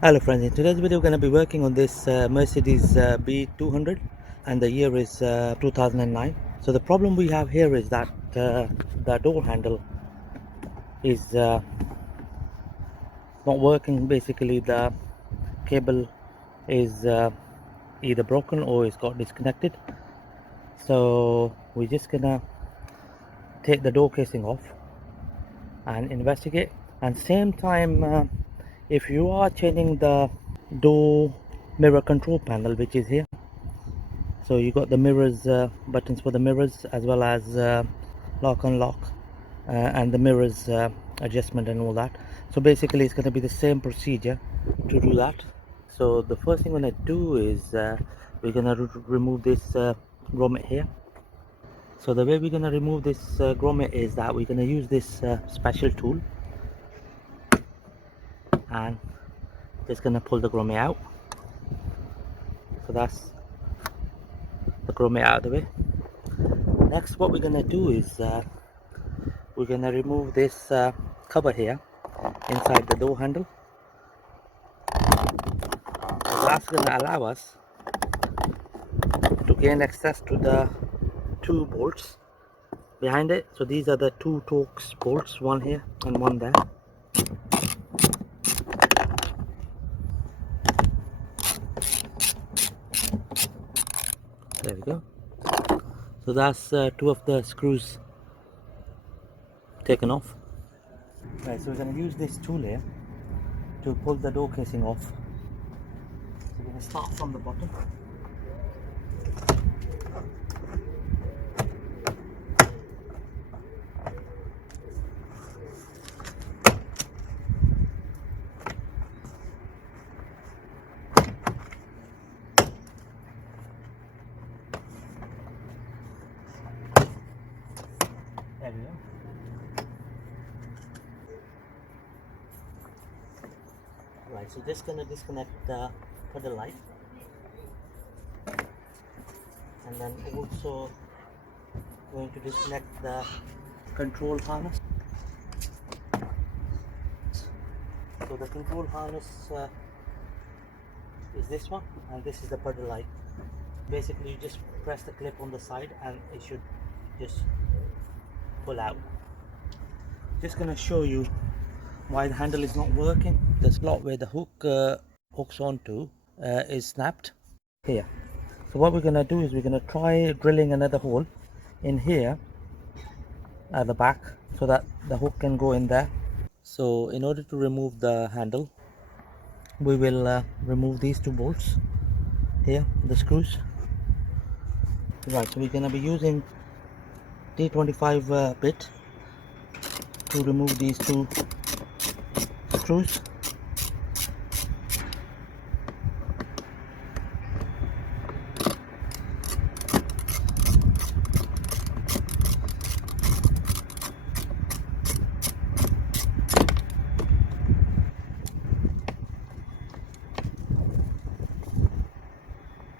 Hello friends, in today's video we're going to be working on this Mercedes B200 and the year is 2009. So the problem we have here is that the door handle is not working. Basically the cable is either broken or it's got disconnected. So we're just gonna take the door casing off and investigate, and same time if you are changing the door mirror control panel, which is here, so you got the mirrors, buttons for the mirrors, as well as lock unlock and the mirrors adjustment and all that. So basically it's going to be the same procedure to do that. So the first thing we're going to do is we're going to remove this grommet here. So the way we're going to remove this grommet is that we're going to use this special tool and just going to pull the grommet out. So that's the grommet out of the way. Next, what we're going to do is we're going to remove this cover here inside the door handle. So that's going to allow us to gain access to the two bolts behind it. So these are the two Torx bolts, one here and one there. There we go. So that's two of the screws taken off. Right, so we're going to use this tool here to pull the door casing off. So we're going to start from the bottom. There we go. Right, so just gonna disconnect the pedal light, and then also going to disconnect the control harness. So the control harness is this one, and this is the pedal light. Basically you just press the clip on the side and it should just pull out. Just gonna show you why the handle is not working. The slot where the hook hooks onto is snapped here. So what we're gonna do is we're gonna try drilling another hole in here at the back so that the hook can go in there. So in order to remove the handle, we will remove these two bolts here, the screws. Right, so we're gonna be using T25 bit to remove these two screws.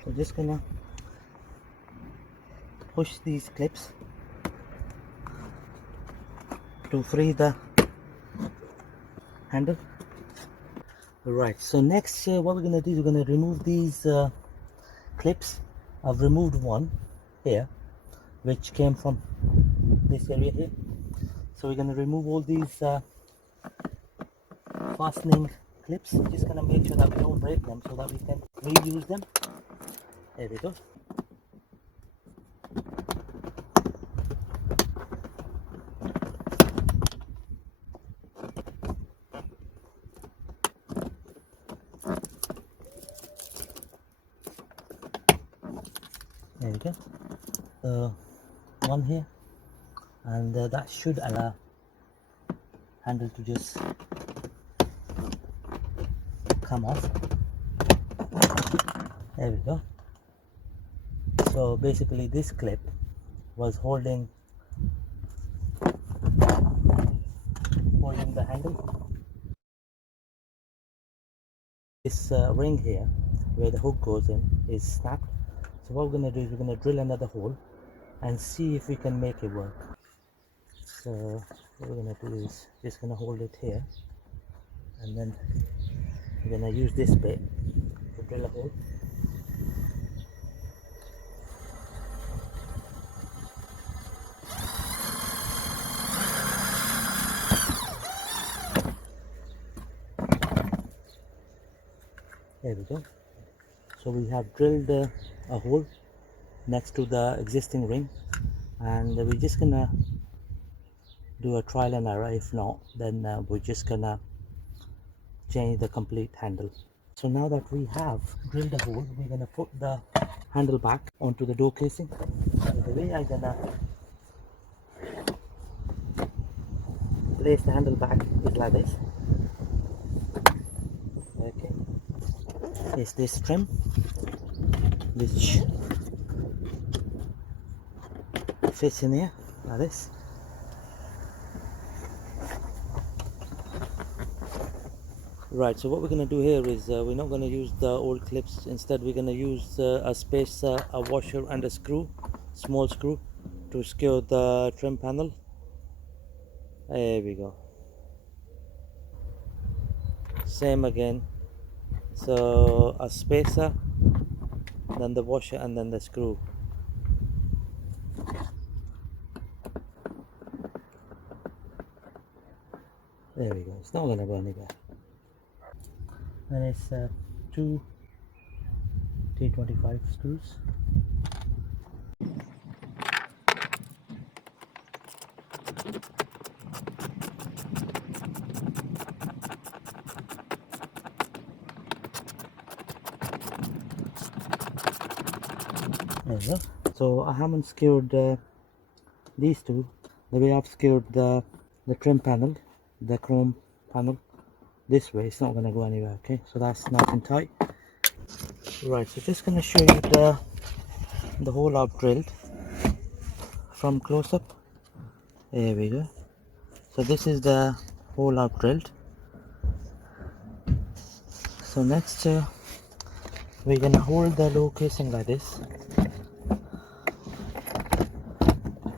So just gonna push these clips to free the handle. Right, so next what we're gonna do is we're gonna remove these clips. I've removed one here which came from this area here. So we're gonna remove all these fastening clips. Just gonna make sure that we don't break them so that we can reuse them. There we go. There we go. One here, and that should allow handle to just come off. There we go. So basically this clip was holding the handle. This ring here where the hook goes in is snapped. So what we're going to do is we're going to drill another hole and see if we can make it work. So what we're going to do is just going to hold it here and then we're gonna use this bit to drill a hole. There we go. So we have drilled a hole next to the existing ring, and we're just gonna do a trial and error. If not, then we're just gonna change the complete handle. So now that we have drilled a hole, we're gonna put the handle back onto the door casing. So the way I'm gonna place the handle back is like this. Okay, is this trim which fits in here like this. Right, so what we're going to do here is we're not going to use the old clips. Instead we're going to use a spacer, a washer and a screw, small screw, to secure the trim panel. There we go. Same again. So a spacer, then the washer and then the screw. There we go. It's not going to go anywhere. And it's 2 T25 screws. There we go. So I haven't secured these two the way I've secured the trim panel, the chrome panel. This way it's not going to go anywhere. Okay, so that's nice and tight. Right, so just going to show you the hole I've drilled from close up. There we go. So this is the hole I've drilled. So next we're going to hold the low casing like this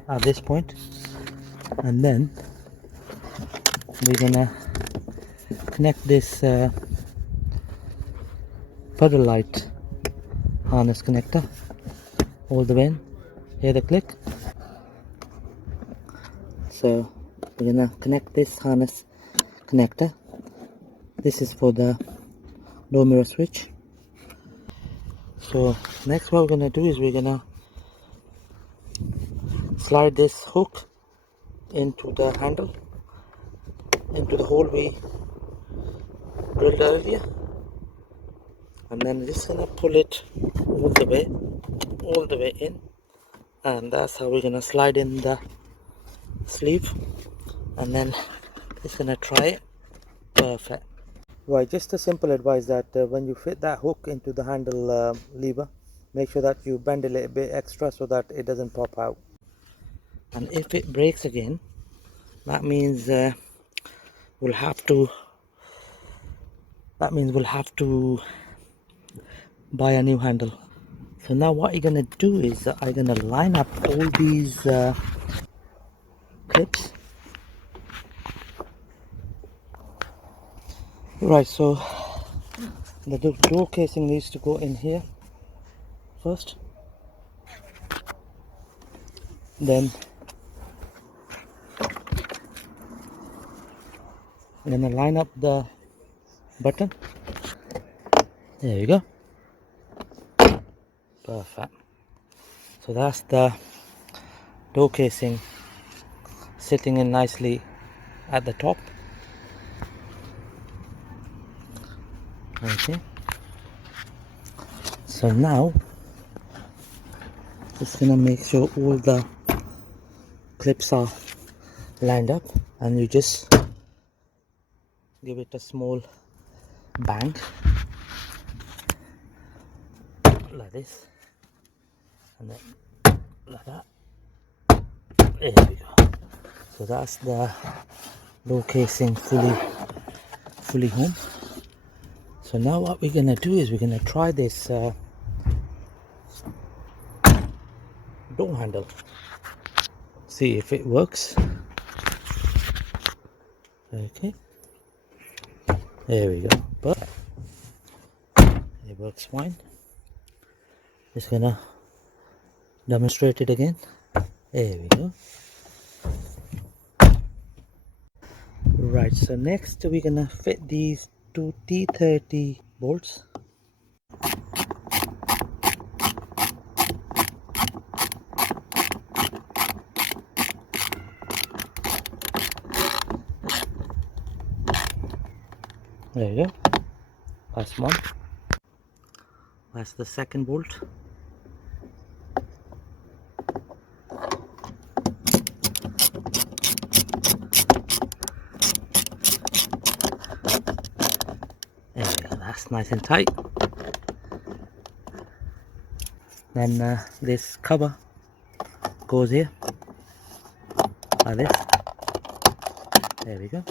at this point, and then we're going to connect this puddle light harness connector all the way in. Hear the click? So we're gonna connect this harness connector. This is for the door mirror switch. So next what we're gonna do is we're gonna slide this hook into the handle, into the hole we drilled earlier, and then just gonna pull it all the way in, and that's how we're gonna slide in the sleeve, and then just gonna try it. Perfect. Right, just a simple advice that when you fit that hook into the handle lever, make sure that you bend it a little bit extra so that it doesn't pop out. And if it breaks again, that means we'll have to buy a new handle. So now what you're gonna do is I'm gonna line up all these clips. Right, so the door casing needs to go in here first, then I'm gonna line up the button. There you go. Perfect. So that's the door casing sitting in nicely at the top. Okay, so now just gonna make sure all the clips are lined up, and you just give it a small bang like this, and then like that. There we go. So that's the door casing fully home. So now what we're gonna do is we're gonna try this door handle, see if it works. Okay, there we go. But It works fine. Just gonna demonstrate it again. There we go. Right, so next we're gonna fit these two T30 bolts. There you go. That's one. That's the second bolt. There we go. That's nice and tight. Then this cover goes here like this. There we go.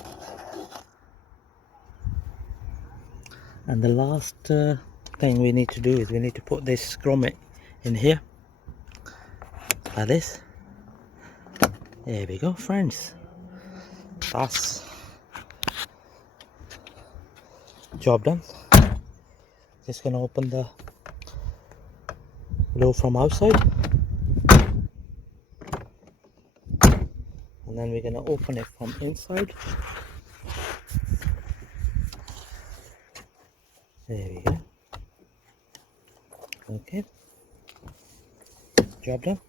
And the last thing we need to do is we need to put this grommet in here like this. There we go, friends. That's job done. Just gonna open the door from outside, and then we're gonna open it from inside. There we go. Okay, job done.